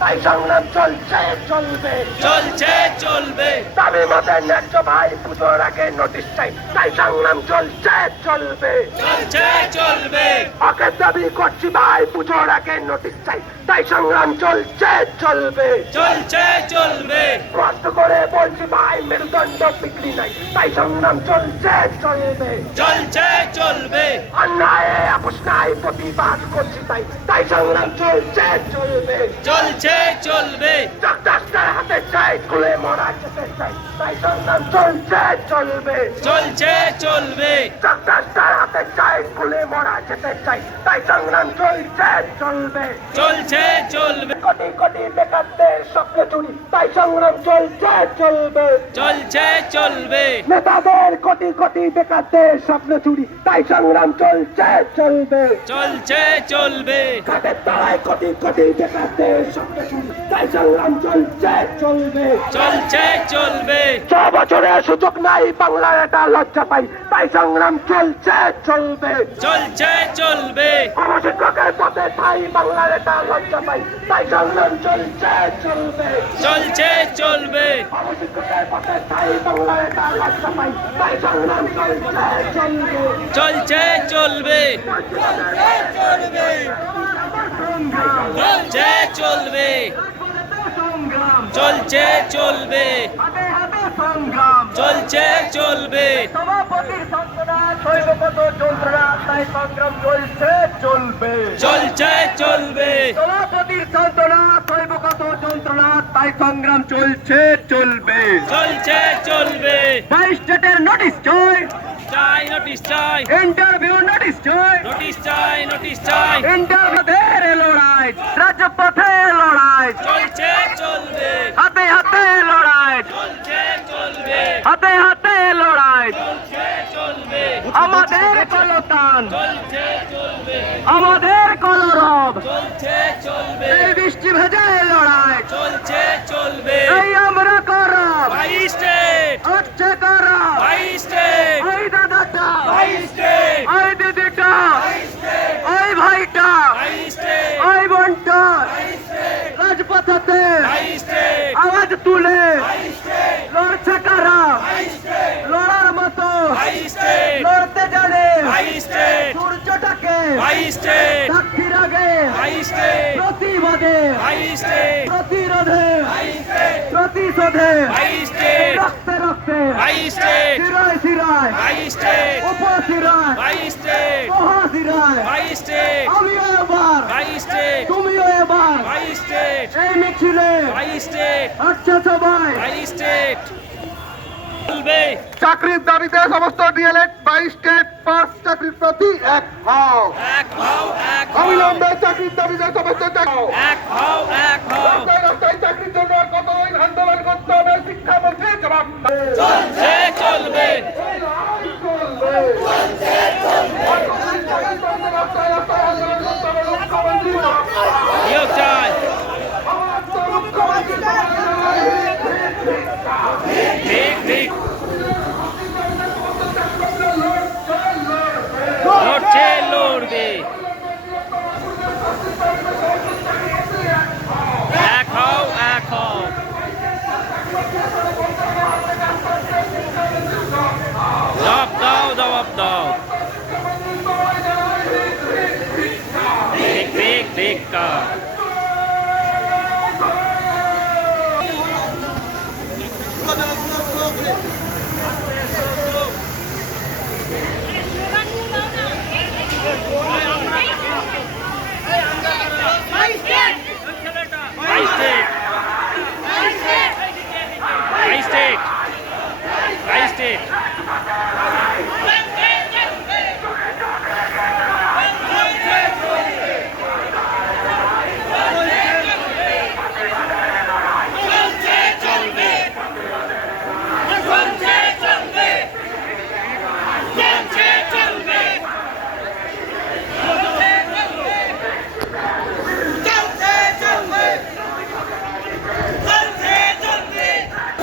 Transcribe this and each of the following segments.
তাই সংগ্রাম চলছে চলবে। চলছে চলবে দাবি মতে ন্যায্য ভাই পুজোর আগে নোটিশ চাই। তাই সংগ্রাম চলছে চলবে। চলছে চলবে। ওকে দাবি করছি ভাই পুজোর আগে নোটিশ চাই। তাই সংগ্রাম চলছে চলবে। চলছে চলবে। কষ্ট করে বলছি ভাই মেরুদণ্ড বিক্রি নাই। তাই সংগ্রাম চলছে চলবে। চলছে চলবে। অন্যায় আপোষ নাই প্রতিবাদ করছি তাই। তাই সংগ্রাম চলছে চলবে। চলছে চলবে। ডাক্তার হাতে চাই খুলে মরা যেতে চাই। তাই সংগ্রাম চলছে চলবে। চলছে চলবে। ডাক্তার হাতে চাই খুলে মরা যেতে চাই। তাই সংগ্রাম চলছে চলবে। চলছে চলবে। কোটি কোটি বেকারদের স্বপ্ন চুরি তাই সংগ্রাম চলছে চলবে। চলছে চলবে। নেতাদের কোটি কোটি বেকারদের স্বপ্ন চুরি তাই সংগ্রাম চলছে চলবে। চলছে চলবে। কাদের তলায় কোটি কোটি বেকারদের স্বপ্ন চুরি তাই সংগ্রাম চলছে চলবে। চলছে চলবে। ছ বছরে সুযোগ নাই বাংলার একটা লজ্জা পাই তাই সংগ্রাম চলছে চলবে। চলছে চলবে। অবশিক্ষকের পথে ঠাই বাংলার একটা লজ্জা তাই সংগ্রাম চলছে চলবে। চলছে চলবে। অবশিক্ষকের পথে তাই সংগ্রাম চলছে চলবে। চলছে চলবে। চলছে চলবে। চলছে চলবে। চলছে চলবে। সভাপতির যন্ত্রণা শৈবগত যন্ত্রণা তাই সংগ্রাম চলছে চলবে। চলছে চলবে। সভাপতির যন্ত্রণা শৈবগত যন্ত্রণা তাই সংগ্রাম চলছে চলবে। চলছে চলবে। বাইশ স্টেটের নোটিশ চাই। চাই নোটিশ চাই। ইন্টারভিউ নোটিশ চাই। নোটিশ চাই নোটিশ চাই। ইন্টারভিউদের লড়াই রাজপথে লড়াই। চলছে চলবে। হাতে হাতে লড়াই চলছে চলবে হাতে হাতে লড়াই। আমাদের কলতান। আমাদের কলরব। এই বৃষ্টি ভেজায় লড়াই। চলছে চলবে। এই আমরা করব হচ্ছে করব ভাই স্টেট ওই দাদাটা ভাই স্টেট ওই দিদিটা ওই ভাইটা ভাই স্টেট ওই বোনটা রাজপথে ভাই স্টেট আওয়াজ তুলে ভাই স্টেট লড়ছে কারা ভাই স্টেট লড়ার মতো ভাই স্টেট লড়তে জানে ভাই স্টেট সূর্যটাকে ভাই স্টেট সাক্ষীর আগে প্রতিবাদে প্রতিরোধে প্রতিশোধে রক্তে রক্তে শিরায় শিরায় উপশিরায় মহাশিরায় আমিও এবার তুমিও এবার এই মিছিলে আচ্ছা সবাই চলবে। চাকরির দাবিতে সমস্ত ডিএলএড বাই স্টেট পাঁচ চাকরির প্রতি এক হও এক হও এক অবিলম্বে চাকরির দাবিতে সমস্ত চাকরি এক হও এক হও রাস্তায় রাস্তায় চাকরির জন্য আর কতদিন আন্দোলন করতে হবে শিক্ষামন্ত্রী জবাব দেবে। চলছে চলবে রাস্তায় রাস্তায় আন্দোলন করতে হবে, মুখ্যমন্ত্রী জবাব দেবে। নিয়োগ চাই মুখ্যমন্ত্রী জবাব দেবে। ঠিক ঠিক লড়ছে লড়বে এক হও এক হও জবাব দাও জবাব দাও ঠিক ঠিক ঠিক কা High state. High state. High state.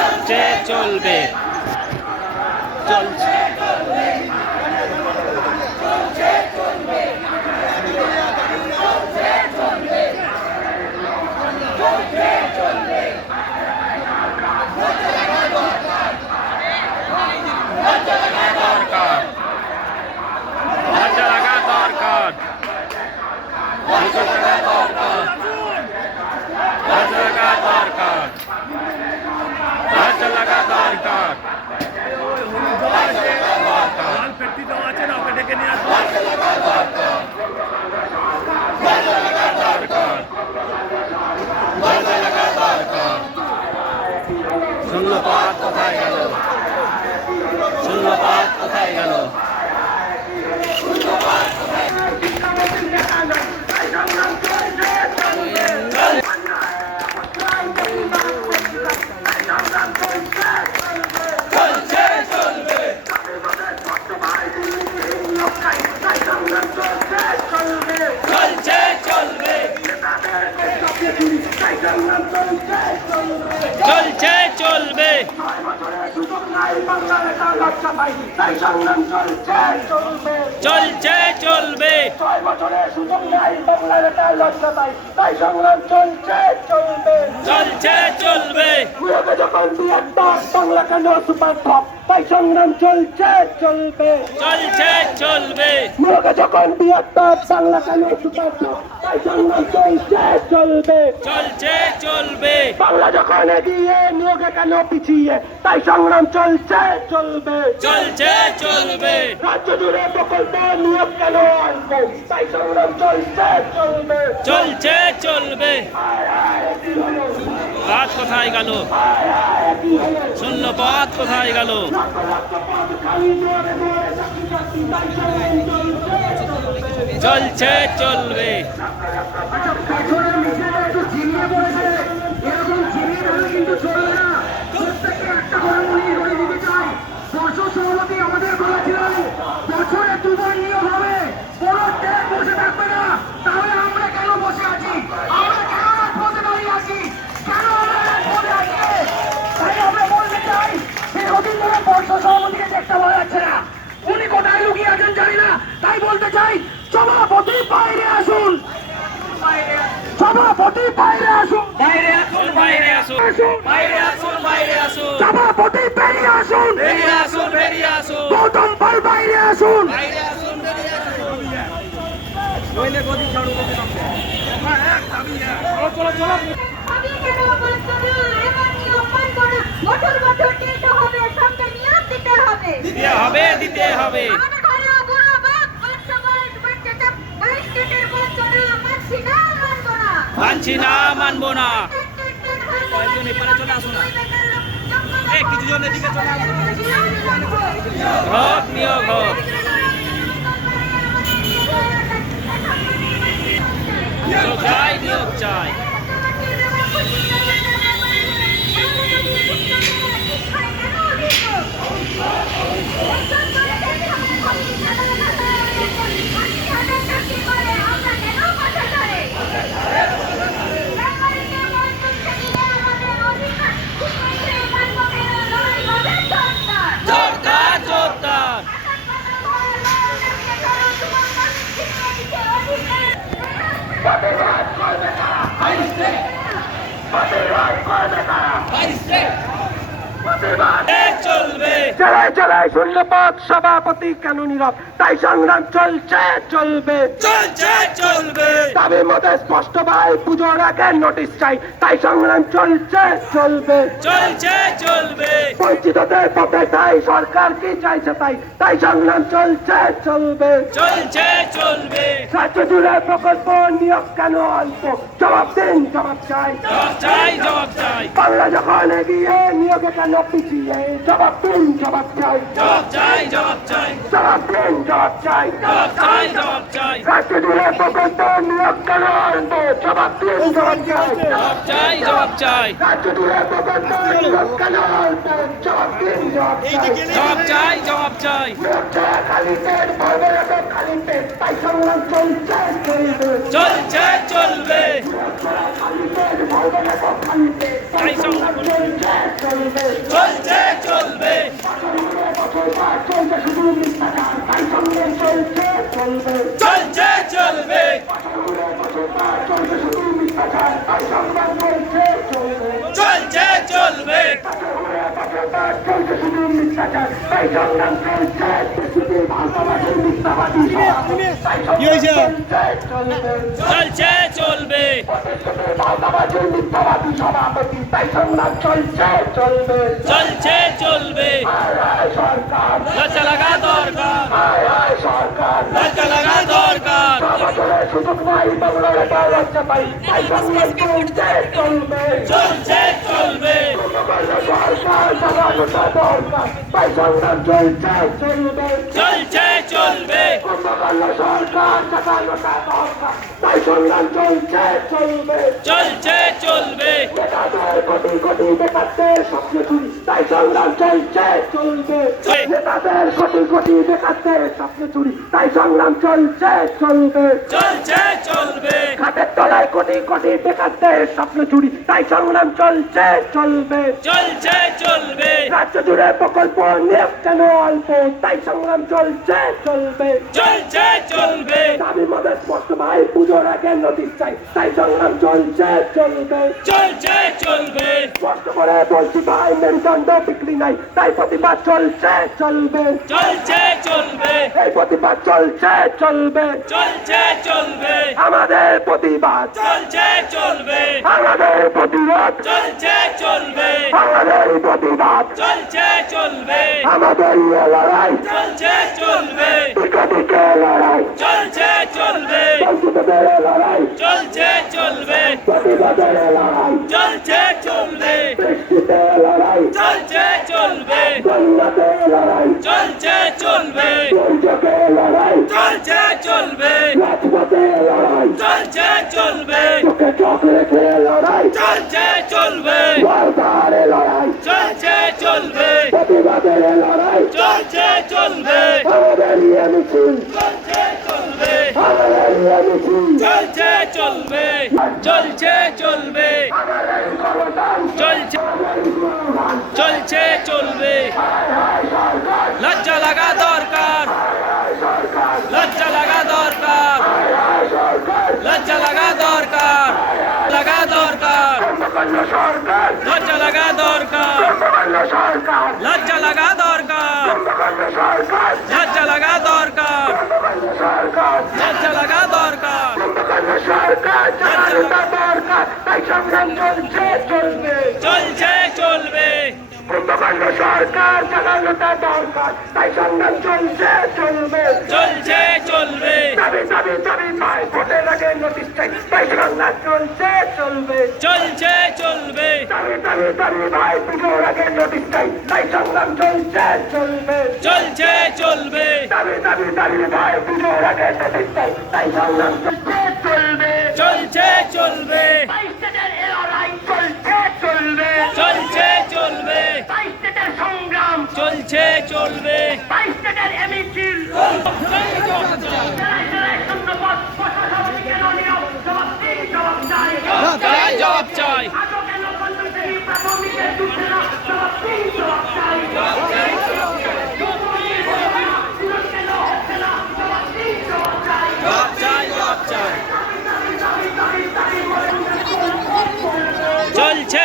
চলছে চলবে চলছে চুরি তাই সংগ্রাম চলছে চলবে চলছে চলবে ছয় বছরের সুযোগ নাই বাংলার এটা লজ্জা পাই তাই সংগ্রাম চলছে চলবে চলছে চলবে। ছয় বছরের সুযোগ নাই বাংলার এটা লজ্জা পাই তাই সংগ্রাম চলছে চলবে। চলছে চলবে। মুরগে যখন বিয়ের টপ বাংলা কেন সুপার টপ তাই সংগ্রাম চলছে চলবে। চলছে চলবে। মুরগে যখন বিয়ের বাংলা কেন সুপার টপ তাই সংগ্রাম চলছে চলবে। চলছে চলবে। বাংলা যখন এগিয়ে নিয়োগে কেন পিছিয়ে তাই সংগ্রাম চলছে চলবে। চলছে চলবে। রাজ্য জুড়ে প্রকল্প চলছে চলবে। চলছে চলবে। কোথায় গেল? শূন্য পথ কোথায় গেল? চলছে লক্ষ পদ খালি দুয়ারে দুয়ারে চাকরি চাকরি তাই সংগ্রাম চলছে চলবে চলছে চলবে বছরের মিছিলে একটু ছিনিয়ে পড়েছে এরকম ছিনিয়ে ধরলে কিন্তু চলবে না প্রত্যেককে একটা করে উনি করে দিতে চাই বর্ষ সভাপতি আমাদের বলেছিলেন বছরে দুবার নিয়োগ হবে কোনো ট্যাগ বসে থাকবে না তাহলে আমরা কেন বসে আছি আমরা কেন রাজপথে দাঁড়িয়ে আছি কেন আমরা রাজপথে আছি তাই আমরা বলতে চাই দীর্ঘদিন ধরে বর্ষ সভাপতিকে দেখতে পাওয়া যাচ্ছে না উনি কোথায় লুকিয়ে আছেন জানি না তাই বলতে চাই সভাপতি বাইরে আসুন সভাপতি বাইরে আসুন বাইরে আসুন বাইরে আসুন বাইরে আসুন বাইরে আসুন সভাপতি বেরিয়ে আসুন বেরিয়ে আসুন বেরিয়ে আসুন গৌতম পাল বাইরে আসুন বাইরে আসুন বেরিয়ে আসুন আমি কেন বলছো না এমন নিয়ম মানব না বছর বছর দিতে হবে নিয়োগ দিতে হবে দিতে হবে দিতে হবে আমাদের ঘরে বুড়ো বাপ বাচ্চা বয়স বাচ্চাটা বাইশ কেটের বলছো না মানছি না, মানব না। কয়েকজন এপারে চলে আসুন না। হোক নিয়োগ নিয়োগ চাই নিয়োগ, চাই। এ চলবে জেলায় জেলায় শূন্যপদ সভাপতি কেন নীরব? তাই সংগ্রাম চলছে চলবে। চলছে চলবে। দাবি মতে স্পষ্ট ভাই পুজোর আগে নোটিশ চাই। তাই সংগ্রাম চলছে চলবে। চলছে চলবে। বঞ্চিতদের পথে তাই সরকার কি চাইছে তাই? তাই সংগ্রাম চলছে চলবে। চলছে চলবে। রাজ্য জুড়ে প্রকল্প নিয়োগ কেন অল্প? জবাব দিন জবাব চাই। জবাব চাই জবাব চাই। বাংলা যখন এগিয়ে নিয়োগে কেন পিছিয়ে? জবাব দিন জবাব চাই। জবাব চাই জবাব চাই। জবাব দিন জবাব চাই। জবাব চাই জবাব চাই। রাজ্য জুড়ে প্রকল্প নিয়োগ কেন অল্প জবাব দিন জবাব চাই। জবাব চাই জবাব চাই। প্রকল্প নিয়োগ জবাব দিন জবাব চাই। জবাব চাই জবাব চাই। খালি পেট ভরবে না খালি পেট। তাই চলছে চলবে। চলছে চলবে। খালি পেট ভরবে না খালি পেট। তাই তাই সংগ্রাম চলছে চলবে। চলছে চলবে। চলছে চলবে চলছে চলবে চলছে শুধু মিথ্যাচার তাই সংগ্রাম চলছে শুধু ভাষাভাষী মিথ্যাবাদী চলছে চলবে। চলবে মিথ্যাবাদী চলবে চলছে, চলবে। সরকার লাগা দরকার। সরকার লাগা দরকার। আমাদের সুযোগ নাই বাংলার এটা লজ্জা পাই তাই সংগ্রাম চলছে চলবে। চলছে চলবে। সরকার সমাজতা দরকার তাই সংগ্রাম চলছে চলবে। চলছে। চলবে। চলছে, চলবে। কোটি কোটি বেকারদের স্বপ্ন চুরি তাই সংগ্রাম চলছে, চলবে। নেতাদের কোটি কোটি বেকারদের স্বপ্ন চুরি তাই সংগ্রাম চলছে, চলবে। চলছে চলবে খাটের তলায় কোটি কোটি বেকারদের স্বপ্ন চুরি তাই সংগ্রাম চলছে চলবে চলছে চলবে রাজ্য জুড়ে প্রকল্প নিয়োগ কেন অল্প, তাই সংগ্রাম চলছে। চলবে চলছে চলবে দাবি মধ্যে স্পষ্ট ভাই পুজোর আগে নোটিশ চাই তাই সংগ্রাম চলছে চলবে চলছে চলবে স্পষ্ট করে বলছি ভাই মেরুদণ্ড বিক্রি নাই তাই প্রতিবাদ চলছে চলবে চলছে চলবে এই প্রতিবাদ চলছে চলবে চলছে চলবে আমাদের প্রতিবাদ চলছে চলবে আমাদের প্রতিবাদ চলছে চলবে আমাদের প্রতিবাদ চলছে চলবে আমাদের ইয়ে লড়াই চলছে চলবে লড়াই চলছে চলবে। চলছে চলবে। চলছে চলবে। চলছে ইয়ে চলছে চলবে চলছে চলবে চলছে চলছে চলবে লজ্জা লাগা দরকার লজ্জা লাগা দরকার লজ্জা লাগা দরকার লাগা দরকার লজ্জা লাগা দরকার লজ্জা লাগা দরকার সরকার লজ্জা লাগা দরকার সরকার লজ্জা লাগা দরকার সরকার চালানোটা দরকার তাই সংগ্রাম চলছে চলবে চলছে চলবে পূর্ণকাণ্ড সরকার চালানোটা দরকার। তাই সংগ্রাম চলছে চলবে। চলছে চলবে। দাবি দাবি দাবি ভাই ভোটের আগে নোটিশ চাই তাই সংগ্রাম চলছে চলবে। চলছে চলবে। দাবি দাবি দাবি ভাই পুজোর আগে নোটিশ চাই তাই সংগ্রাম চলছে চলবে। চলছে চলবে। দাবি দাবি দাবি ভাই পুজোর আগে নোটিশ চাই তাই সংগ্রাম চলছে চলবে। চলছে চলবে বাইশের এ লড়াই চলছে চলবে চলছে চলবে বাইশের সংগ্রাম চলছে চলবে বাইশের এমিছিল শূন্যপদ প্রশাসন কেন নিয়োগ জবাব দিন জবাব চাই চাই জবাব চাই আজও কেন কর্মচারী প্রাথমিকের দুঃখে না জবাব দিন জবাব চাই কেন হচ্ছে না জবাব দিন জবাব চাই জবাব চাই জবাব চাই চলছে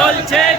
চলছে। চলবে